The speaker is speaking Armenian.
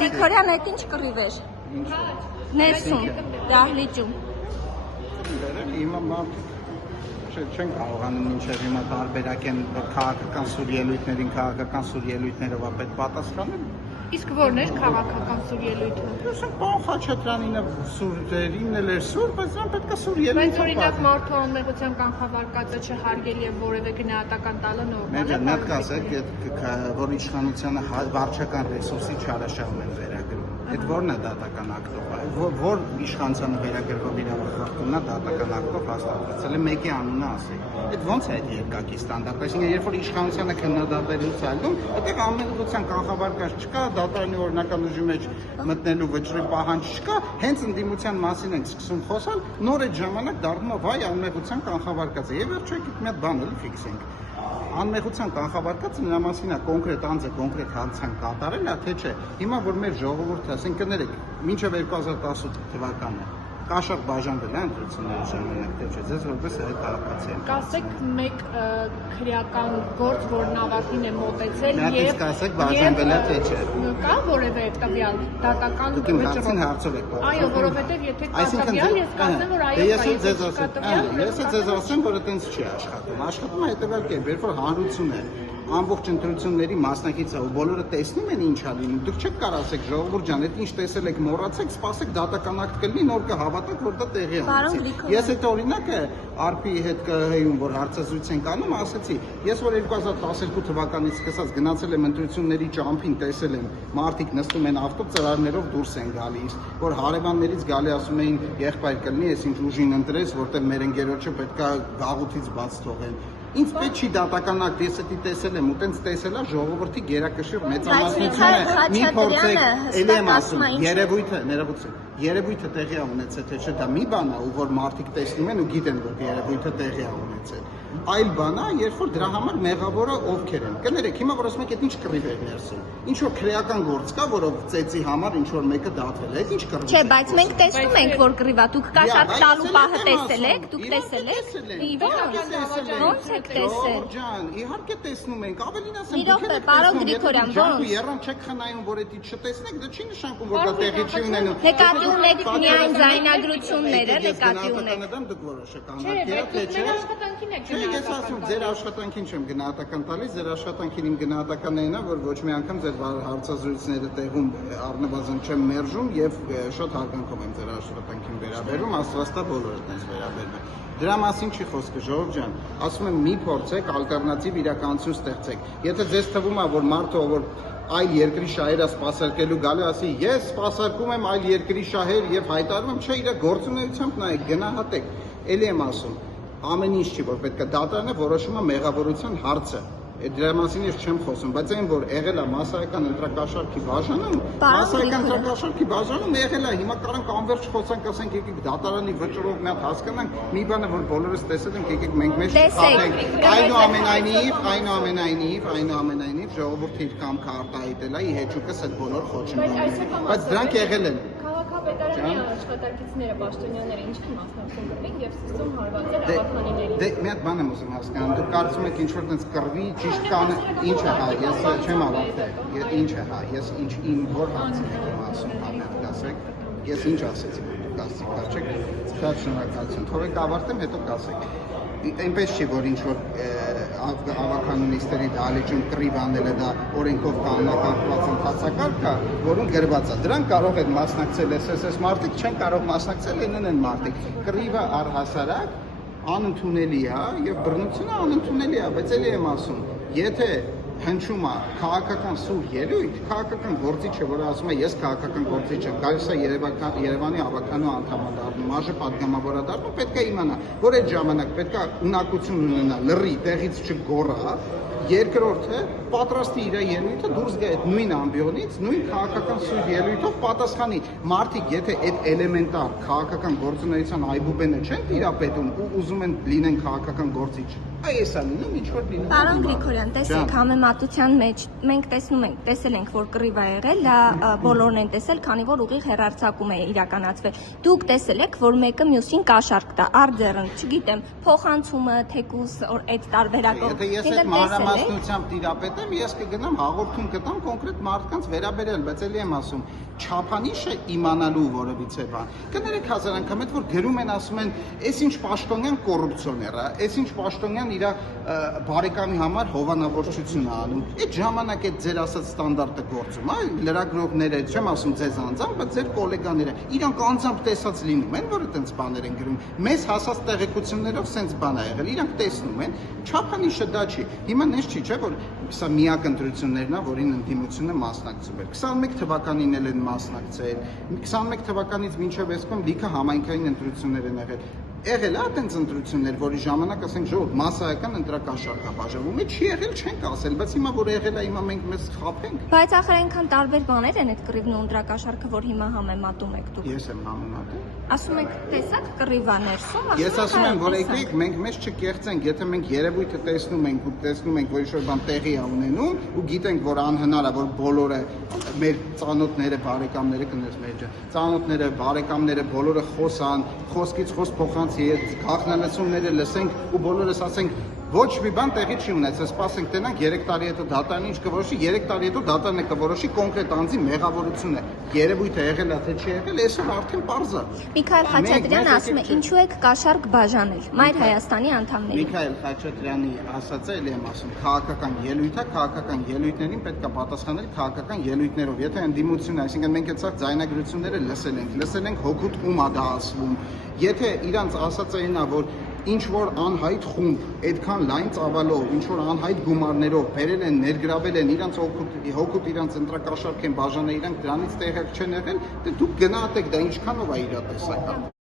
Գրիգորյան, այդ ինչ կռիվ էր։ Ներսում, դահլիճում։ Հիմա մարդիկ չեն կարողանում մինչև հիմա տարբերակ են քաղաքական սուր ելույթներին, քաղաքական սուր ելույթներով պետք պատասխանել։ Իսկ որն էր քաղաքական սուր ելույթը։ Այսինքն Պարոն Խաչատրյանինը սուրերին էլ էր սուր, բայց նա պետք է սուր ելույթ։ Բայց օրինակ մարդու անմեղության կանխավարկածը չհարգելի է որևէ գնահատական տալը նորմալ է։ Մենք կասեք, որ իշխանությանը վարչական ռեսուրսի չարաշահում են վերագրում։ Այդ որն է դատական ակտով։ Որ իշխանությանը վերագրվող իրավախախտումն է դատական ակտով հաստատվել է մեկի անունը ասեք։ Այդ ոնց է այդ երկակի ստանդարտը։ Այսինքն երբ որ իշխանությանը քննադատելուց այլում, այդտեղ անմեղության կանխավարկած չկա, դատարանի օրինական ուժի մեջ մտնելու վճռի պահանջ չկա, հենց ընդդիմության մասին ենք սկսում խոսալ, նոր այդ ժամանակ դառնում է վայ անմեղության կանխավարկածը։ Եվ վերջը եկեք մի հատ բան էլ ֆիքսենք։ Անմեղության կանխավարկածը նրա մասին է կոնկրետ անձը կոնկրետ հանցանք կատարել է, թե չէ։ Հիմա որ մեր ժողովուրդը, ասենք կներեք, մինչև 2018 թվականը կաշառք բաժանվել է ընտրությունների ժամանակ, թե չէ, ձեզ որպես քաղաքացի։ Կասեք մեկ քրեական գործ, որն ավարտին է մոտեցել եւ կասեք բաժանվել է, թե չէ։ Կա որևէ տվյալ դատական Դուք իմ հարցին հարցով եք պատասխանում։ Այո, որովհետեւ եթե կա տվյալ, ես կասեմ, որ այո, ես ձեզ ասեմ, որ այտենց չի աշխատում։ Աշխատում է հետևյալ կերպ, երբ որ հանրություն է ամբողջ ընտրությունների մասնակից է ու բոլորը տեսնում են ինչ է լինում, դուք չեք կարող ասեք ժողովուրդ ջան, այդ ինչ տեսել եք մոռացեք, սպասեք դատական ակտ կլինի, նոր կհավատաք, որ դա տեղի ունեցի։ Ես այդ օրինակը ԱՐՊ-ի հետ ԿՀ-ում, որ հարցազրույց ենք անում, ասացի, ես որ 2012 թվականից սկսած գնացել եմ ընտրությունների ճամփին, տեսել եմ մարդիկ նստում են ավտո ծրարներով դուրս են գալիս, որ հարևաններից գալի ասում էին եղբայր կլինի, ես ինչ ուժին ընտրես, որտեղ մեր ընկերոջը պետքա գաղութից բաց թողեն։ Ինձ պետք չի դատական ակտ, ես դա տեսել եմ ու տենց տեսել է ժողովրդի գերակշիռ մեծամասնությունը մի փորձեք, էլի եմ ասում, երևույթը տեղի է ունեցել, թե չէ դա մի բան է, ու որ մարդիկ տեսնում են ու գիտեն, որ երևույթը տեղի է ունեցել։ Այլ բան է, երբ որ դրա համար մեղավորը ովքեր են։ Կներեք, հիմա որ ասում եք, այդ ինչ կռիվ է ներսում։ Ինչ որ քրեական գործ կա, որով ծեծի համար ինչ որ մեկը դատվել է, այդ ինչ կռիվ է։ Չէ, բայց մենք տեսնում ենք, որ կռիվ է։ Դուք կաշառք տալու պահը տեսել եք, դուք տեսել եք։ Ո՞նց եք տեսել։ Ջան, իհարկե տեսնում ենք, ավելին ասեմ, Մի րոպե, պարոն Գրիգորյան, ո՞նց։ Երրամ չեք խնայում, որ դա չտեսնեք, դա չի նշանակում, որ դա տեղի չի ունենում։ Նկատի ունեք միայն ձայնագրությունները, նկատի ունեք։ Դուք որոշեք անհատիա, թե չէ։ Ես ասում, ձեր աշխատանքին չեմ գնահատական տալիս, ձեր աշխատանքին իմ գնահատականն է, որ ոչ մի անգամ ձեր հարցազրույցները տեղում առնվազն չեմ մերժում եւ շատ հարգանքով եմ ձեր աշխատանքին վերաբերում, աստվածտա բոլորը դες վերաբերում են։ Դրա մասին չի խոսքը, ժողովուրդ ջան, ասում եմ մի փորձեք ալտերնատիվ իրականություն ստեղծեք։ Եթե ձեզ թվում է, որ մարդը, որ այլ երկրի շահերը սպասարկելու գալու ասի, ես սպասարկում եմ այլ երկրի շահեր եւ հայտարարում եմ, չէ, իր գործունեությամբ նայեք, գնահատեք։ Էլի եմ ասում, ամեն ինչ չի, որ պետք է դատարանը որոշում է մեղավորության հարցը։ Դրա մասին ես չեմ խոսում, բայց այն որ եղել է մասսայական ընտրակաշառքի բաժանում, մասսայական ընտրակաշառքի բաժանում եղել է, հիմա կարանք անverջ խոսանք, ասենք եկեք դատարանի վճռով մի հատ հասկանանք, մի բանը որ բոլորս տեսել ենք, եկեք մենք մեզ չխաբենք։ Այնուամենայնիվ ժողովուրդը իր կամքը արտահայտել է, ի հեճուկս այդ բոլոր խոչընդոտները։ Բայց դրանք եղել են։ Քաղաքապետարանի աշխատակիցները, պաշտոնյաները ինչքան մասնակցում կրվին եւ սկսում հարվածել ավականիների։ Դե մի հատ բան եմ ուզում հասկանալ, դուք կարծում եք ինչ որ տենց կռվի, ճիշտ կան, ինչ է հա, ես չեմ ավարտել, ինչ է հա, ես ինչ ին որ հարցեր եմ ասում, համերգ ասեք, ես ինչ ասեցի, դուք ասեք, կարճեք, շատ շնորհակալություն, թողեք ավարտեմ, հետո կասեք։ Այնպես չի, որ ինչ որ ավականունիստերի դահլիճում կռիվ անելը դա օրենքով կանոնակարգված ընթացակարգ է, որում գրված է։ Դրան կարող են մասնակցել SSS մարդիկ, չեն կարող մասնակցել NN մարդիկ։ Կռիվը առհասարակ անընդունելի է եւ բռնությունը անընդունելի է, բայց ելի եմ ասում, եթե հնչում է քաղաքական սուր ելույթ, քաղաքական գործիչ է, որը ասում է ես քաղաքական գործիչ եմ, գալիս է Երևանի ավականու անդամ է դառնում, մաժը պատգամավոր է դառնում, պետք է իմանա, որ այդ ժամանակ պետք է ունակություն ունենա, լռի, տեղից չգոռա, երկրորդը պատրաստի իր ելույթը դուրս գա այդ նույն ամբիոնից, նույն քաղաքական սուր ելույթով պատասխանի։ Մարդիկ, եթե այդ էլեմենտար քաղաքական գործունեության այբուբենը չեն տիրապետում ու ուզում են լինեն քաղաքական գործիչ Այս է լինում, ինչ որ լինում։ Պարոն Գրիգորյան, տեսեք, համեմատության մեջ մենք տեսել ենք, որ կռիվ է եղել, դա բոլորն են տեսել, քանի որ ուղիղ հեռարձակում է իրականացվել։ Դուք տեսել եք, որ մեկը մյուսին կաշառք տա, արձերն, չգիտեմ, փոխանցումը, թեկուս այդ տարբերակով։ Եթե ես այդ մանրամասնությամբ տիրապետեմ, ես կգնամ հաղորդում կտամ կոնկրետ մարդկանց վերաբերել, բայց էլի եմ ասում, չափանիշը իմանալու որևիցե բան։ Կներեք հազար անգամ այդ որ գրում են ասում են, այս ինչ պաշտոնյան կոռուպցիոներ է, այս ինչ պաշտոնյան իր բարեկամի համար հովանավորչություն է անում։ Այդ ժամանակ այդ ձեր ասած ստանդարտը գործում, լրագրողները, չեմ ասում ձեզ անձամբ, բայց ձեր գոլեգաները, իրանք անձամբ տեսած լինում են, որ այդպես բաներ են գրում։ Մեզ հասած տեղեկություններով սենց բան է եղել, իրանք տեսնում են, չափանիշը դա չի։ Հիմա նես չի, չէ՞ որ սա միակ ընտրություններն է, որին ընդդիմությունը մասնակցում էր։ 21 թվականին էլ են մասնակցել։ 21 թվականից մինչև այսքան լիքը համայնքային ընտրություններ են եղել։ Եղել է այդպես ընտրություններ, որի ժամանակ ասենք ժողով մասսայական ընտրակաշառք է բաժանվում։ Այդ չի եղել, չենք ասել, բայց հիմա որ եղել է, հիմա մենք մեզ խաբենք։ Բայց ախր այնքան տարբեր բաներ են այդ կռիվն ու ընտրակաշառքը, որ հիմա համեմատում եք դուք։ Ես եմ համեմատում։ Ասում եք, տեսակ կռիվա ներսում, Ես ասում եմ, որ եկեք մենք մեզ չկեղծենք, եթե մենք երևույթը տեսնում ենք ու տեսնում ենք, որ ինչ-որ բան տեղի է ունենում ու գիտենք, որ անհնար է, որ բոլորը մեր ծանոթները, բարեկամները կներես մեր ծանոթները, բարեկամները բոլորը խոսան, խոսքից խոսք փոխանցի, գաղտնալցումները լսենք ու բոլորս ասենք ոչ մի բան տեղի չի ունեցել, սպասենք տենանք 3 տարի հետո դատարանը ինչ կորոշի, 3 տարի հետո դատարանը կորոշի կոնկրետ անձի մեղավորությունը։ Երևույթը եղել է թե չի եղել, այսօր արդեն պարզ է։ Միքայել Խաչատրյանն ասում է, ինչու եք կաշառք բաժանել Մայր Հայաստանի անդամներին։ Միքայել Խաչատրյանի ասածը էլի եմ ասում, քաղաքական ելույթ է, քաղաքական ելույթներին պետք է պատասխանել քաղաքական ելույթներով։ Եթե ընդդիմությունը, այսինքն մենք այդ ձայնագրությունները լսել ենք հոգուտ ում է դա ասվում։ Եթե իրանց ասածային է, որ ինչ որ անհայտ խումբ այդքան լայն ծավալով, ինչ որ անհայտ գումարներով բերել են, ներգրավել են, իրանց հոգուտ իրանց ընտրակաշառք են բաժանել, իրանք դրանից տեղյակ չեն եղել, դե դուք գնահատեք դա ինչքանով է իրատեսական։